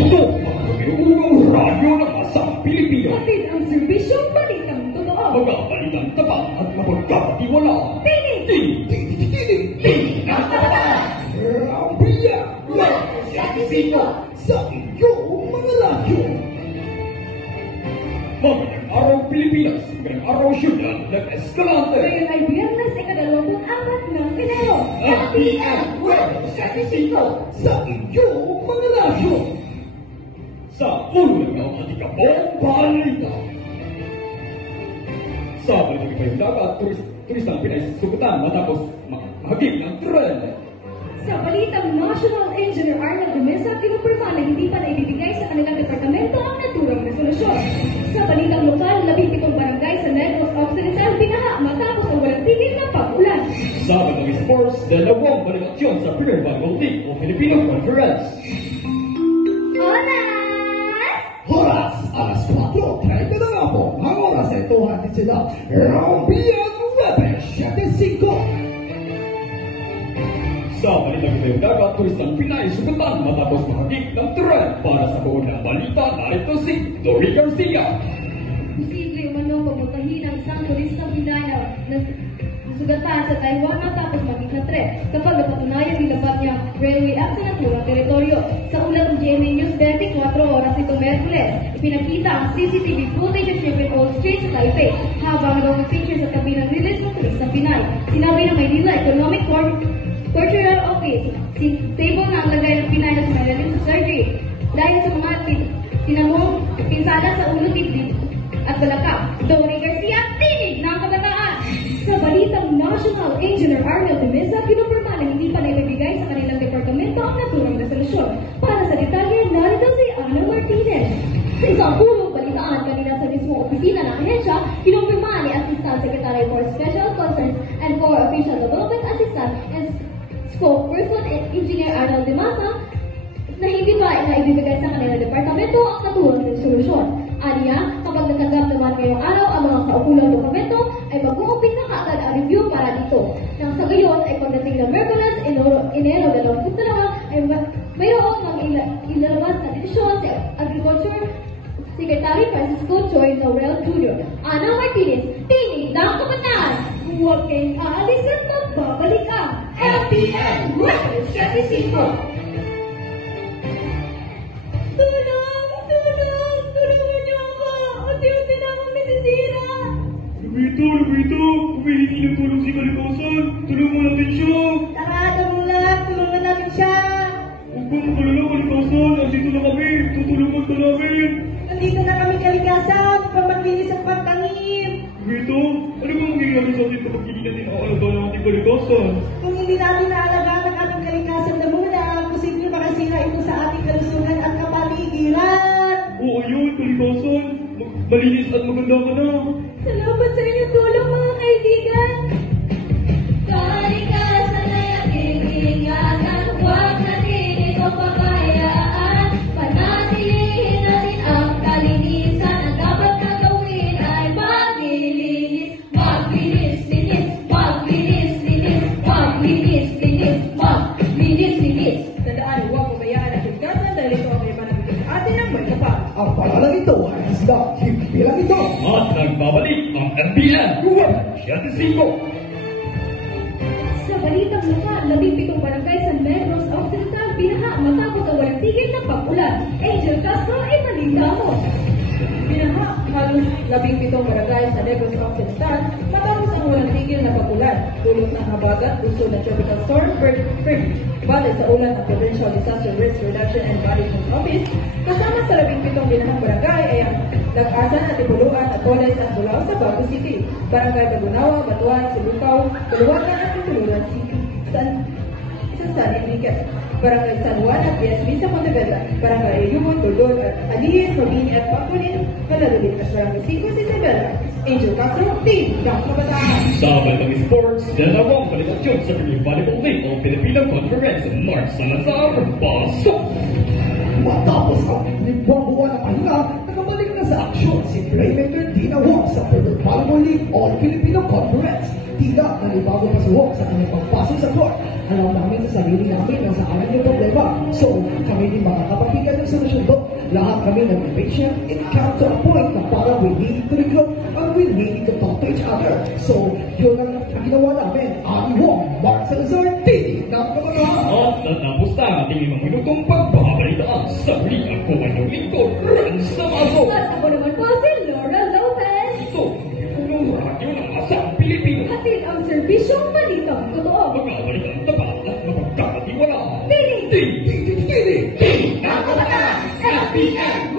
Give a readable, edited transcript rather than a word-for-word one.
Ito ang nag-iurong radyo ng masang Pilipino. Hatid ang serbisyong balitang totoo. Mga balitang tapat at mapagkakatiwala. Tinig! Tinig ng kabataan! Ang biya! Sa inyong mga radyo. Magandang araw Pilipinas, magandang araw syudad ng Escalante. Ngayon ay Biyernes, ika-24 ng Enero. FPN Web 75 sa inyong mga radyo. Sa ulo ng katikabong balita. Sa balitang ipayong dagat, turistang pinasukutan matapos mahagip ng tren. Sa balitang National Engineer Arnold Dumesa, kinumpirma na hindi pa naibibigay sa kanilang departamento ang naturang resolusyon. Sa balitang lokal, 17 barangay sa Negros Occidental binaha matapos ang walang tigil na pag-ulan. Sa balitang sports, dalawang balitasyon sa Premier Volleyball League o Filipino Conference. Oras! Alas 4:30 na nga po. Ang oras ay tuhanin sila. Rambian Webes 75. Sa balitang ipayong dagat, turistang Pinay sukutan matapos mahagip ng tren. Para sa buong ng balita, narito si Dory Garcia. Posible umano pamutahin ang isang turistang Pinay na nasugatan sa Taiwan matapos magiging na tren kapag napatunayan nilabat niya railway act sa naturang teritoryo. Sa ulat ng GMA News 24 oras nitong Merkules, ipinakita ang CCTV footage of Chipin Old Street sa Taipei habang daw pictures sa tabi ng release ng turistang Pinay. Sinabi ng Maynila Economic Cultural Office, stable na ang lagay ng Pinay na sumayalim sa surgery dahil sa mga tinamong pinsala sa ulo, dibdib at balakang. Dory Garcia, tinig ng kabataan! Sa balitang National Engineer Arnold Dumesa, kinumpirma na hindi pa naibibigay sa kanilang departamento ang naturang resolusyon. Para sa detalye, narito si Ana Martinez. Sa isang pulong balitaan kanina sa mismong opisina ng ahensya, kinumpirma ni Assistant Secretary for Special Concerns and for Official Development Assistant and Spokesperson Engineer Arnold Dumesa na hindi pa naibibigay sa kanilang departamento ang naturang resolusyon. Aniya, kapag natanggap naman ngayong araw ang mga kaukulang dokumento, ay mag-uumpisa kaagad ang review para dito. Nang sa gayon ay pagdating ng Merkules, Enero 22, ay mayroon mga ilalabas na desisyon sa Agriculture Secretary Francisco Choi Noel Jr. Ana Martinez, tinig ng kabataan! Huwag kayong aalis at magbabalik ang FPN Web 75! Lubito, humihingi ng tulong si Kalikasan. Tulungan natin siya. Tara, tulungan natin siya. Huwag mo makalala, Kalikasan. Nandito na kami. Tutulungan ka namin. Nandito na kami, Kalikasan, para maglinis ang pagtanim. Lubito, ano bang mangyayari sa atin kapag hindi natin aalagaan ang ating Kalikasan? Kung hindi natin naalagaan ang ating kalikasan na muna, posible makasira ito sa ating kalusugan at kapaligiran. Oo, ayun, Kalikasan. Malinis at maganda ka na. Salamat sa inyong tulong, mga kaibigan. Kalikasan ay ating ingatan, huwag natin ito pabayaan. Panatilihin natin ang kalinisan. Ang dapat na gawin ay maglinis. Maglinis-linis, maglinis-linis, maglinis-linis, maglinis-linis. Tandaan, huwag pabayaan ang kalikasan dahil ito ang may panabigay sa atin ng may kapal. Ang palalang ito ay isda, himpilang ito. At nagbabalik ang FPN Web 75. Sa balitang lokal, 17 barangay sa Negros Occidental binaha matapos ang walang tigil ng pag-ulan. Angel Castro ay malingamo. Binaha halos 17 barangay sa Negros Occidental matapos ang walang tigil na pag-ulan. Tulot ng habagat, uso ng tropical storm Fred. Batay sa ulan ng Provincial Disaster Risk Reduction and Management Office, kasama sa 17 binahang barangay ay ang Lag-asan at Tipuluan at Toles at Bulao sa Bago City, Barangay Bagunawa, Batuan, Silukaw, Tuluwanan at Tuluran City, San Enrique, Barangay San Juan at PSB sa Monteverde, Barangay Ayubon, Dodon at Alias, Mabini at Pakunin, Malalulit at Barangay 5 sa Isabela. Angel Castro, Team ng Kabataan. Sa balitang sports, dalawang balitasyon sa Premier Volleyball League o Filipino Conference, Mark Salazar, pasok! Matapos ang limang buwan ng pahinga, nakabalik na sa aksyon si Playmaker Dina Wong sa Premier Volleyball League o Filipino Conference. Tila nalibago pa si Wong sa kanyang pagpasok sa court. Alam namin sa sarili namin na sa alam yung problema. So, kami din makakapagpigan ng solusyon doon. Lahat kami nag-impatient. It comes to a point na parang we need to regroup and we need to talk to each other. So, yun ang ginawa namin. Ang Wong, Mark Salazar, TV ng Kamagahan. At natapos na ang ating 5 minutong pagbabalitaan. Sa huli ako ang iyong lingkod, Renz Damaso. At ako naman po si Laura Lopez. Ito, ang radyo ng asang Pilipino. Hatid ang serbisyong balitang totoo. Magkabalik ang tapat at mapagkakatiwala. Tinig! Tinig! Tinig! Tinig! Tinig! FBM!